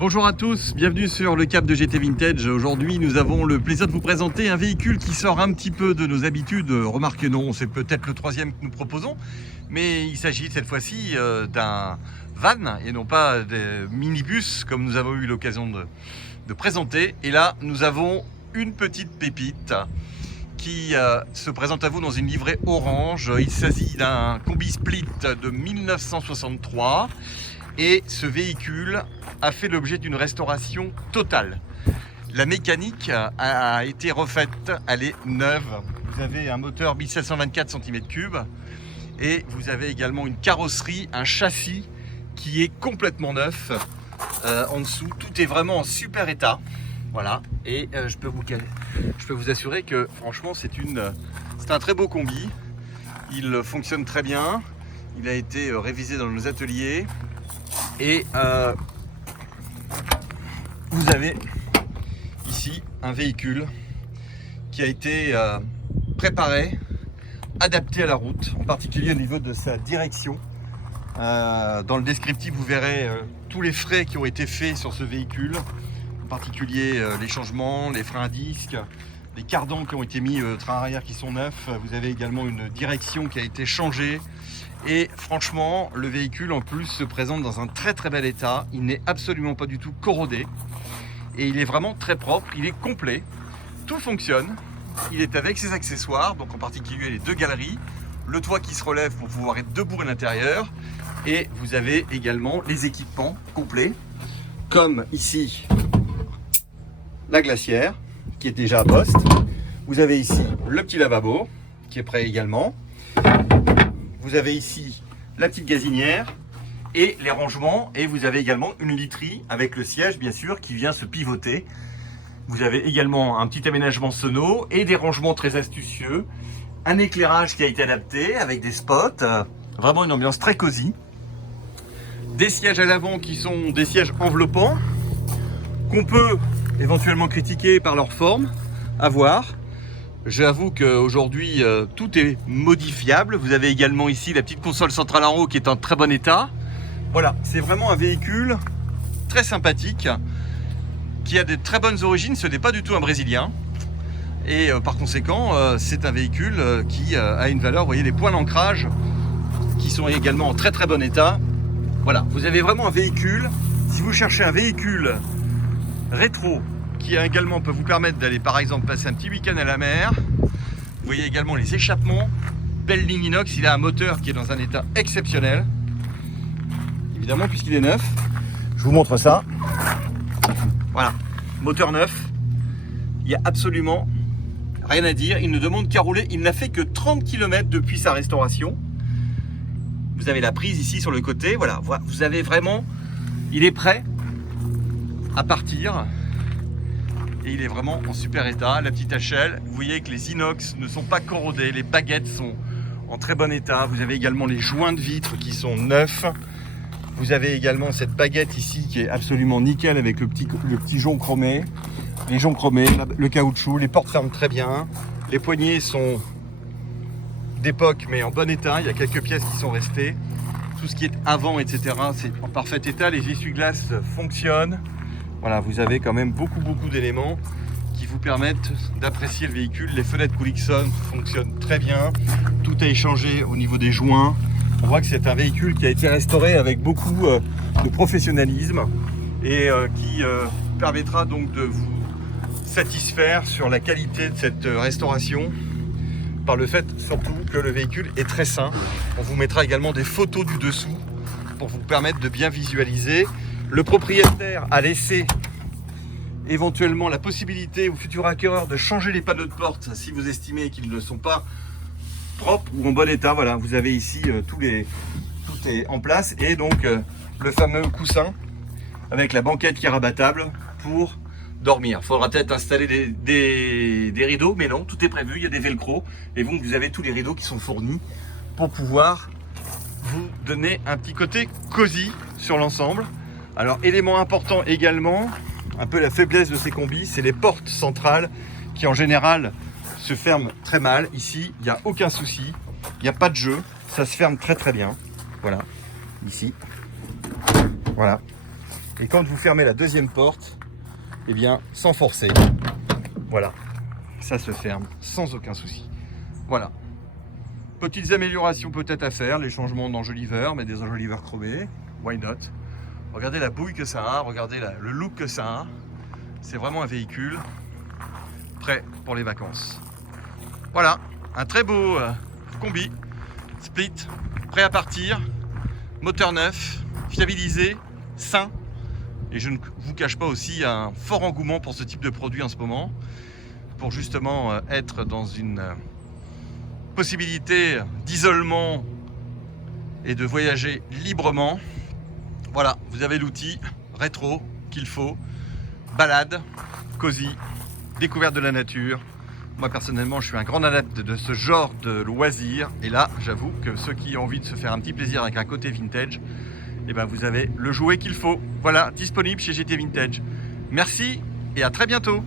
Bonjour à tous, bienvenue sur le Cap de GT Vintage. Aujourd'hui, nous avons le plaisir de vous présenter un véhicule qui sort un petit peu de nos habitudes. Remarquez, non, c'est peut-être le troisième que nous proposons, mais il s'agit cette fois-ci d'un van et non pas des minibus comme nous avons eu l'occasion de présenter. Et là, nous avons une petite pépite qui se présente à vous dans une livrée orange. Il s'agit d'un combi split de 1963. Et ce véhicule a fait l'objet d'une restauration totale. La mécanique a été refaite, elle est neuve. Vous avez un moteur 1724 cm3 et vous avez également une carrosserie, un châssis qui est complètement neuf. En dessous, tout est vraiment en super état. Voilà, et je peux vous assurer que franchement c'est un très beau combi. Il fonctionne très bien, il a été révisé dans nos ateliers. Et vous avez ici un véhicule qui a été préparé, adapté à la route, en particulier au niveau de sa direction. Dans le descriptif, vous verrez tous les frais qui ont été faits sur ce véhicule, en particulier les changements, les freins à disque, les cardans qui ont été mis train arrière qui sont neufs. Vous avez également une direction qui a été changée. Et franchement, le véhicule en plus se présente dans un très bel état. Il n'est absolument pas du tout corrodé. Et il est vraiment très propre, il est complet. Tout fonctionne. Il est avec ses accessoires, donc en particulier les deux galeries. Le toit qui se relève pour pouvoir être debout à l'intérieur. Et vous avez également les équipements complets. Comme ici, la glacière, qui est déjà à poste. Vous avez ici le petit lavabo, qui est prêt également. Vous avez ici la petite gazinière et les rangements, et vous avez également une literie avec le siège bien sûr qui vient se pivoter. Vous avez également un petit aménagement sono et des rangements très astucieux, un éclairage qui a été adapté avec des spots, vraiment une ambiance très cosy. Des sièges à l'avant qui sont des sièges enveloppants qu'on peut éventuellement critiquer par leur forme, à voir. J'avoue qu'aujourd'hui tout est modifiable. Vous avez également ici la petite console centrale en haut qui est en très bon état. Voilà, c'est vraiment un véhicule très sympathique qui a de très bonnes origines. Ce n'est pas du tout un brésilien. Et par conséquent, c'est un véhicule qui a une valeur. Vous voyez les points d'ancrage qui sont également en très bon état. Voilà, vous avez vraiment un véhicule. Si vous cherchez un véhicule rétro, qui également peut vous permettre d'aller par exemple passer un petit week-end à la mer. Vous voyez également les échappements, belle ligne inox, il a un moteur qui est dans un état exceptionnel. Évidemment puisqu'il est neuf, je vous montre ça. Voilà, moteur neuf, il n'y a absolument rien à dire, il ne demande qu'à rouler, il n'a fait que 30 km depuis sa restauration. Vous avez la prise ici sur le côté, voilà, vous avez vraiment, il est prêt à partir. Et il est vraiment en super état. La petite HL, vous voyez que les inox ne sont pas corrodés, les baguettes sont en très bon état. Vous avez également les joints de vitre qui sont neufs. Vous avez également cette baguette ici qui est absolument nickel avec le petit jonc chromé. Les joncs chromés, le caoutchouc, les portes ferment très bien. Les poignées sont d'époque mais en bon état. Il y a quelques pièces qui sont restées. Tout ce qui est avant, etc. c'est en parfait état. Les essuie-glaces fonctionnent. Voilà, vous avez quand même beaucoup d'éléments qui vous permettent d'apprécier le véhicule. Les fenêtres Coolixon fonctionnent très bien. Tout a échangé au niveau des joints. On voit que c'est un véhicule qui a été restauré avec beaucoup de professionnalisme et qui permettra donc de vous satisfaire sur la qualité de cette restauration par le fait surtout que le véhicule est très sain. On vous mettra également des photos du dessous pour vous permettre de bien visualiser. Le propriétaire a laissé éventuellement la possibilité au futur acquéreur de changer les panneaux de porte si vous estimez qu'ils ne sont pas propres ou en bon état. Voilà, vous avez ici tout est en place et donc le fameux coussin avec la banquette qui est rabattable pour dormir. Il faudra peut-être installer des rideaux, mais non, tout est prévu, il y a des velcro et donc vous avez tous les rideaux qui sont fournis pour pouvoir vous donner un petit côté cosy sur l'ensemble. Alors, élément important également, un peu la faiblesse de ces combis, c'est les portes centrales qui en général se ferment très mal. Ici, il n'y a aucun souci, il n'y a pas de jeu, ça se ferme très bien. Voilà, ici, voilà. Et quand vous fermez la deuxième porte, eh bien, sans forcer, voilà, ça se ferme sans aucun souci. Voilà. Petites améliorations peut-être à faire, les changements d'enjoliveurs, mais des enjoliveurs chromés, why not? Regardez la bouille que ça a, regardez le look que ça a. C'est vraiment un véhicule prêt pour les vacances. Voilà, un très beau combi, split, prêt à partir, moteur neuf, fiabilisé, sain. Et je ne vous cache pas aussi un fort engouement pour ce type de produit en ce moment, pour justement être dans une possibilité d'isolement et de voyager librement. Voilà, vous avez l'outil rétro qu'il faut, balade, cosy, découverte de la nature. Moi personnellement je suis un grand adepte de ce genre de loisirs et là j'avoue que ceux qui ont envie de se faire un petit plaisir avec un côté vintage, et ben vous avez le jouet qu'il faut. Voilà, disponible chez GT Vintage. Merci et à très bientôt.